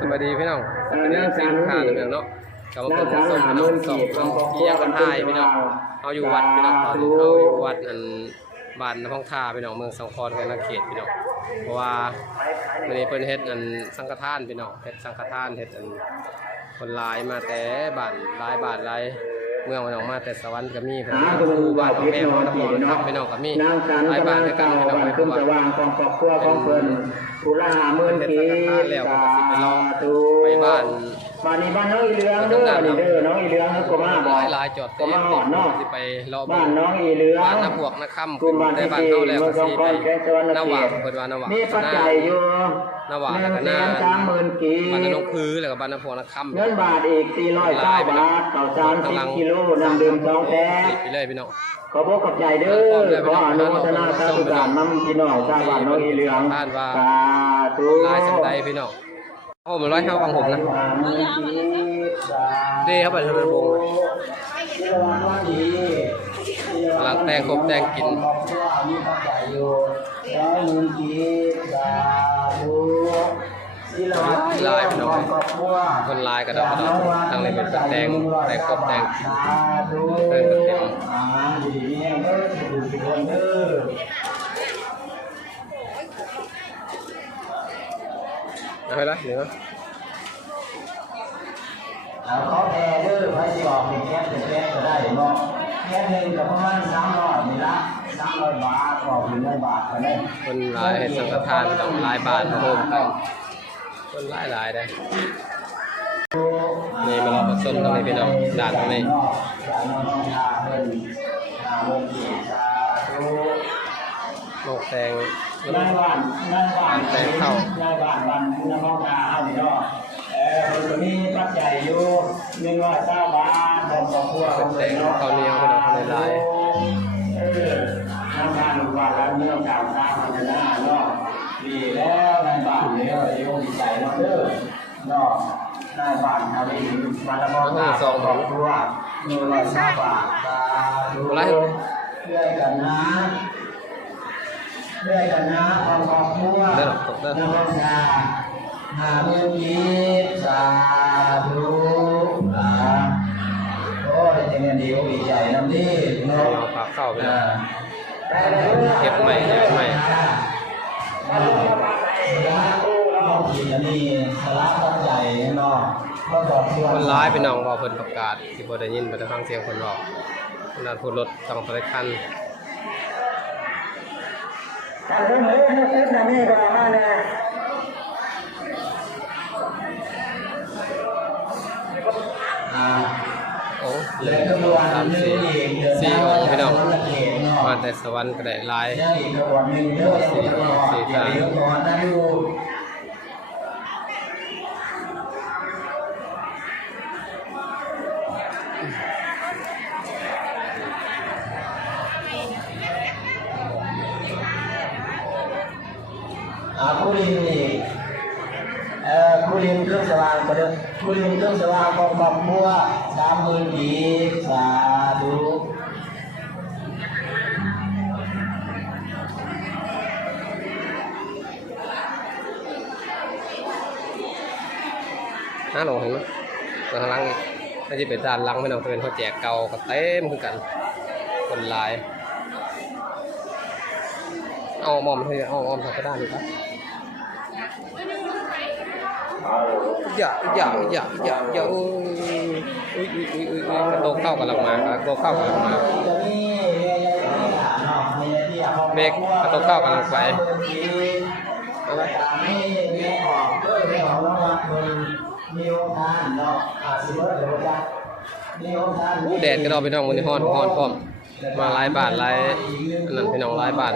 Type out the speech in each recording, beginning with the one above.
สวัสดีพี่น้องวัสดีสิ่งข่าวเรื่องเนาะกับว่าคนส่งพี่น้องส่งน้องเยี่ยงกันทายพี่น้องเอาอยู่วัดพี่น้องตอนนี้เอาอยู่วัดอันบ้านนพ้องท่าพี่น้องเมืองสังคอนกันนาเขตพี่น้องเพราะว่าวันนี้เพิ่นเฮ็ดอันสังฆทานพี่น้องเฮ็ดสังฆทานเฮ็ดอันคนลายมาแต่บ้านลายบ้านลาย เมืองพี่น้องมาแต่สวรรค์ก็มีพี่น้องคู่บ้านพ่อแม่ของตะพนครับพี่น้องก็มีนางสันหลายกำบ้าลันงด้วยกักันนพี่น้องวันเพขึ้นราะสว่าว่างของครอบครัวของเพิ่นผู้ละหาหมื่นกีสาธุไปบ้าน บ้านนี้บ้านน้องอีเหลืองเด้อนี่เด้อน้องอีเหลืองเขาก็มาบหอลากยหลายจอดก็เต็มมาหอดเนาะสิไปรอบ้านน้องอีเหลืองบ้านน้ำพวกน้ำค่ำกลุ่มบ้านแต่ที่บ้านสี่เฮาแล้วเมืก็องสองสิคไปอนแกสวรรณนาเขหวางตเพิ่นว่านาหวางมีปัจจัยอยู่นาหวางหแล้วนึ่งก็แสนานสามหมื่นกีบ้านน้องคือแล้วก็บ้านน้ำพวกน้ำค่ำเงินบาทอีกสี่ร้อยเก้าบาทข้าวสารสิบกิโลน้ำดื่มสองแพ็คไปเลยพี่น้องขอบอกกับใจเด้อขออนุโมทนาสาธุการนำพี่น้องชาวบ้านน้องอีเหลืองสาธุลายสำใดพี่น้อง โอ้มันร้อยเท่าของผมนะดีครับไปทำเป็นวงกำลังแต่งครบแต่งกินลายพี่น้องคนลายกระดอกกระดอกทางนี้เป็นแตงแต่งครบแต่งเติมเต็ม เอาไปละเหนือเขาแอร์เด้อไว้สิออกเป็นแก๊สเป็นแก๊สก็ได้เนาะแก๊สหนึ่งกับประมาณสามร้อยนี่ละสามร้อยบาทออกเป็นร้อยบาทก็ได้คนหลายให้สังฆทานต้องหลายบาทโฮมกันคนหลายหลายได้นี่มาเราผสมตรงนี้พี่น้องด่านตรงนี้โลกแตง นายบ้านนายบ้านแต่เข้านายบ้านวันน้ำมองตาเอานี่เนาะเออคนก็มีปัจจัยอยู่หนึ่งร้อยเก้าบาทของครอบครัวของเพิ่นเนาะข้าเหนียวพี่น้องคนลยเออน้ำทานลูกบ้านแล้วเมื่อการตามพัฒนาเนาะดีแล้วนายบ้านเนี่ยโยมดีใจเนาะเด้อเนาะนายบ้านเขาดีวันละมองตาของครอบครัวหนึ่งร้อยเก้าบาทสาธุอะไรเรื่อยกันนะ เรื่อยกันนะความขอบคุณได้หรอกได้นมัสกาหาเมื่อกี้สาธุอ่าโอ้ยจังเงินดีอกดีใจน้ำดีเนาะเอาปากเข้าพี่น้อ่าองเก็บใหม่เก็บใหม่เรากินอันนี้สาระตั้งใจเนาะก็บอกส่วนคนร้ายพี่น้องพอเพิ่นประกาศที่บ่ได้ยินบ่ได้ฟังเสียงคนบอกนั่นพูดรถต้องไปคัน การเริ่มเล่นเล่นนะนี่ก็มาเลยอ่โอ้และขบวนสามสี่งอีกเดินสี่ทางองค์พี่น้องจากละเขตเนาะมาแต่สวรรค์ก็ได้หลายยังอีกขบวนหนึ่งเอสี่สี่ขบ คุรินนี่เอ่อคุรินเครื่องสว่างก็เด้อคุรินเครื่องสว่างของครอบครัวสามหมื่นกีบสาธุห้าโหลเห็นไหมตอนหลังไม่ใช่เป็นด้านหลังพี่น้องเป็นเขาแจกเก่าก็เต็มคือกัน คนหลาย เอาหมอมเฮ้ยเอาหมอมทางกระด้านดีครับ อย่าอย่าอย่าอย่าอย่าอุ้ยอุ้ยอุ้ยอุ้ยอุ้ยอุ้ยโตเข้ากำลังมาโตเข้ากำลังมาเบรกโตเข้ากำลังไปเอาไว้อู้แดดก็เราไปน้องวันนี้ฮ้อนฮ้อนพร้อมมาหลายบาทหลายอันนั้นพี่น้องหลายบาท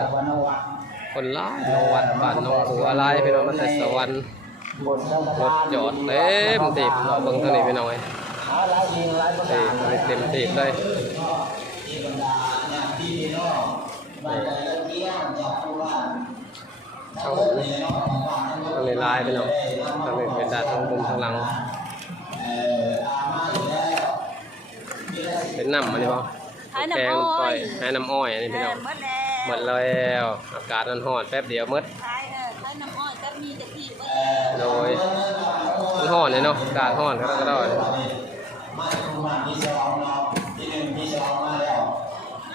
คนหลายน้องวัดบาทน้องหัวหลายพี่น้องมาแต่สวรรค์รถจอดเต็มตีบเราเบิ่งทางนี้พี่น้องเอ้ยตีบเต็มตีบเลยทางทางนี้หลายพี่น้องทางนี้เป็นด้านทางมุมทางหลังเป็นน้ำมันนี่ป่ะให้แกงน้ำอ้ก้ออยยให้น้ำอ้อยอันนี้พี่น้อง หมดแล้วอากาศมันร้อนแป๊บเดียวหมดใช่เออใช้น้ำอ้อยก็มีกะทิหมดโดยเลยเนาะอากาศร้อนก็ก็ได้มาคุมาที่สองเนาะที่หนึ่งที่สองมาแล้ว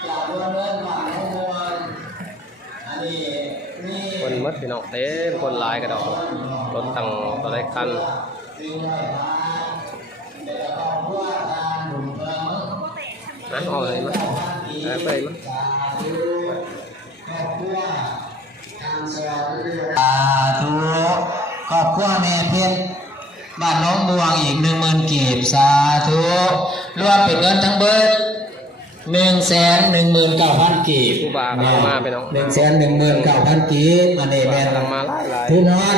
จากเรื่องเรื่องมาทั้งมวลอันนี้นี่คนหมดพี่น้องเต็มคนหลายกระดอกรถตั้งตัวได้คันสิ่งเดี๋ยวเราพูดทานะเอาเลยมั้ยไปมั้ย อบคุณทางสวัสดีสาธุขอบคุณแม่เพียรบ้านน้องม่วงอีกหนึ่งหมื่นกีบสาธุรวมเป็นเงินทั้งเบิดหนึ่งแสนหนึ่งหมื่นเก้าพันกีบผู้บาก็เอามาพี่น้องหนึ่งแสนหนึ่งหมื่นเก้าพันกีบอันนี้แม่นกำลังมาที่นอน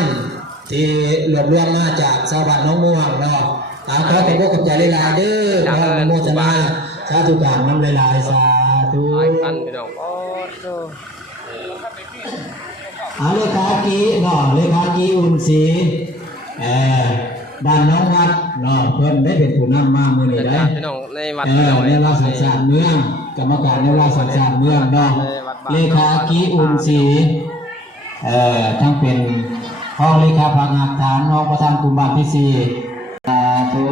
ที่รวบรวมมาจากชาวบ้านน้องม่วงเนาะตามขอขอบคุณขอบใจหลายเด้อพระโมทนาสาธุการน้ำลายๆสาธุ หลายคันพี่น้องโอ้โหอาเลขากีเนาะเลขากีอุ่นสีเออด้านน้องวัดเนาะเพิ่นได้เป็นผู้นำมามื้อนี้เป็นได้ญาติพี่น้องในวัดเอพี่อน้องในราชสังสารเมืองกรรมการในราชสังสารเมืองเนาะเลขากีอุ่นสีเอ่อทั้งเป็นห้องเลขาพังหักฐานห้องประธานกลุ่มบ้านที่สี่สาธุ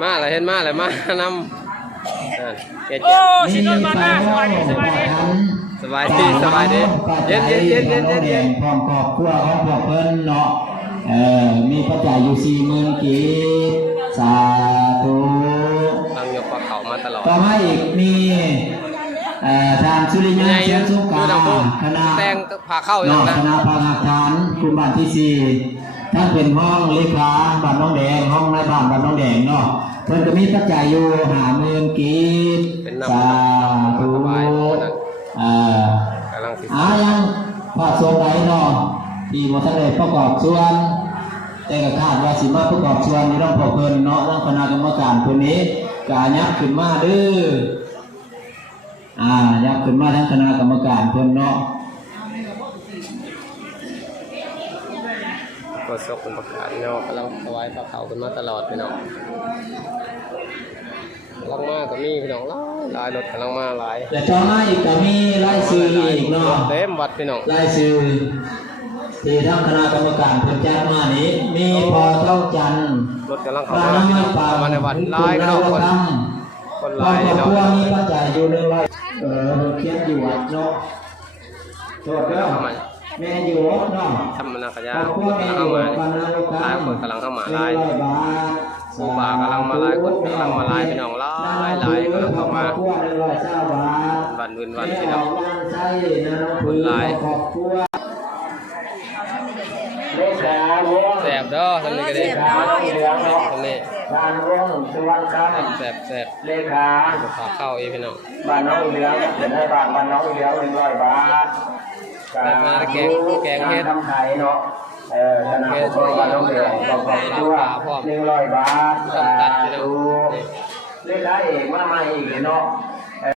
มาอะไรเห็นมาอะไรมานำ นั่นเจ๊โอ้เจ๊ชิโนมาน้าสบายดีสบายดี สบายดีสบายดีเย็นเย็นเย็นเย็นเย็นเย็นพร้อมครอบครัวของพวกเพิ่นเนาะเออมีปัจจัยอยู่สี่หมื่นกีบสาธุทางยกปลาเขามาตลอดต่อมาอีกมีเอ่อทางสุริยันเชียงสุกาคณะแต่งผ่าเข้าอยู่เนาะนะคณะพาหักฐานกลุ่มบ้านที่สี่ ทั้งเป็นห้องเลขาบ้านน้องแดง ห้องนายบ้านบ้านน้องแดงเนาะเพิ่นก็มีปัจจัยอยู่หาหมื่นกีบเป็นน้ำสาธุสบายๆนั่นเอ่อกำลังสิอายังพอส่วนไหนเนาะที่บ่ทันได้ประกอบส่วน แต่ก็คาดว่าสิมาประกอบส่วนในร่องพอเพิ่นเนาะร่องคณะกรรมการเพิ่นนี้กายับขึ้นมาเด้ออ่ายับขึ้นมาทั้งคณะกรรมการเพิ่นเนาะ ก็ซกเป็นประกาศเนาะกำลังถวายพระเขากันมาตลอดพี่น้องกำลังมาก็มีพี่น้องหลายหลายรถกำลังมาหลายแต่ต่อมาอีกก็มีรายชื่ออีกเนาะเต็มวัดพี่น้องรายชื่อที่ทางคณะกรรมการเพิ่นจัดมานี้ มีพอเท่าจันทร์รถกำลังปเข้ารามาณพี่น้น้องปาเข้ามาในวัดหลายก็น้องคนคนหลายครอบเนาะครัวมีปัจจัยอยู่หนึ่งร้อยเออเขียนอยู่วัดเนาะโทษเด้อเข้ามา แม่อยู่วัดเนาะทำมนากยาครอบครัวกำแม่ลังอยู่เข้าวัมาดบรรณาลูกหลายคนกำลังเข้ามาหลายหนึ่งร้อยบาทครูบากำลังมาหลายคนกำลังมาหลายพี่น้องหลายหลายกำลังเข้ามาครอบครัวหนึ่งร้อยเก้าบาทวันเว้นวันพี่น้องใช่นะน้องคนหลายครอบครัวเลขาวงแสบเด้อทำนี้ก็ได้เลขาเหลืองเนาะทำนี้ทานวงสุวรรณคแสบแสบำเลขาฝากเข้าอีพี่น้องบ้านน้องเหลืองเป็นให้บ้านบ้านน้องเหลืองหนึ่งร้อยบาท ได้มาแกงแกงเฮ็ดทำไข่เนาะเออธนาคารบ้านน้องเหลืองขอบคุณด้วยหนึ่งร้อยบาทต้องตัดพี่น้องเลขาเอกมาใหม่อีกเนาะ